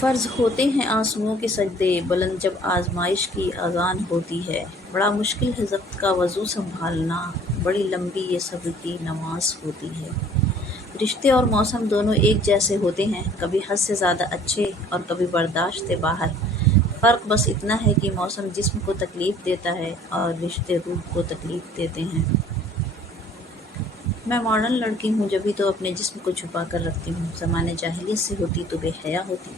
فرض ہوتے ہیں آنسوؤں کے سجدے بلند جب آزمائش کی اذان ہوتی ہے۔ بڑا مشکل ہے ضبط کا وضو سنبھالنا، بڑی لمبی یہ صبر کی نماز ہوتی ہے۔ رشتے اور موسم دونوں ایک جیسے ہوتے ہیں، کبھی حد سے زیادہ اچھے اور کبھی برداشت سے باہر۔ فرق بس اتنا ہے کہ موسم جسم کو تکلیف دیتا ہے اور رشتے روح کو تکلیف دیتے ہیں۔ میں ماڈرن لڑکی ہوں، جبھی تو اپنے جسم کو چھپا کر رکھتی ہوں۔ زمانۂ جاہلیت سے ہوتی تو بے حیا ہوتی۔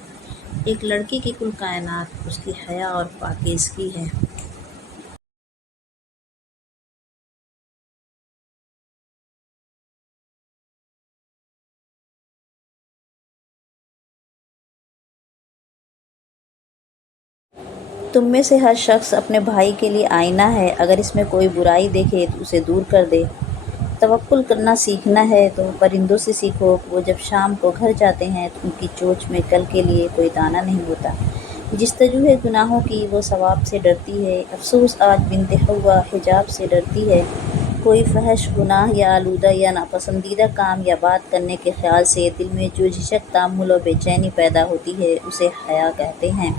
ایک لڑکی کی کل کائنات اس کی حیا اور پاکیزگی ہے۔ تم میں سے ہر شخص اپنے بھائی کے لیے آئینہ ہے، اگر اس میں کوئی برائی دیکھے تو اسے دور کر دے۔ توکل کرنا سیکھنا ہے تو پرندوں سے سیکھو، وہ جب شام کو گھر جاتے ہیں تو ان کی چونچ میں کل کے لیے کوئی دانہ نہیں ہوتا۔ جستجو ہے گناہوں کی، وہ ثواب سے ڈرتی ہے۔ افسوس آج بنت حوا حجاب سے ڈرتی ہے۔ کوئی فحش گناہ یا آلودہ یا ناپسندیدہ کام یا بات کرنے کے خیال سے دل میں جو جھجک، تامل اور بے چینی پیدا ہوتی ہے، اسے حیا کہتے ہیں۔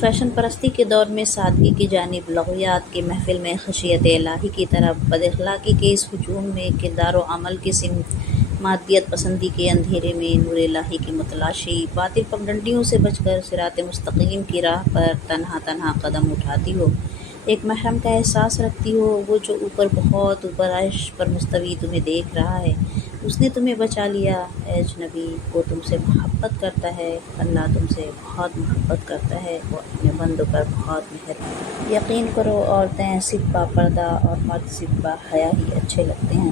فیشن پرستی کے دور میں سادگی کی جانب لغویات کی محفل میں خشیت الہی کی طرف، بد اخلاقی کے اس ہجوم میں کردار و عمل کی سمت، مادیت پسندی کے اندھیرے میں نور الہی کی متلاشی، باطل پگڈنڈیوں سے بچ کر صراط مستقیم کی راہ پر تنہا تنہا قدم اٹھاتی ہو، ایک محرم کا احساس رکھتی ہو، وہ جو اوپر بہت اوپر عرش پر مستوی تمہیں دیکھ رہا ہے، اس نے تمہیں بچا لیا۔ اے اجنبی، وہ تم سے محبت کرتا ہے، اللہ تم سے بہت محبت کرتا ہے، وہ اپنے بندوں پر بہت مہربان ہے۔ یقین کرو، عورتیں صرف با پردہ اور مرد صرف با حیا ہی اچھے لگتے ہیں۔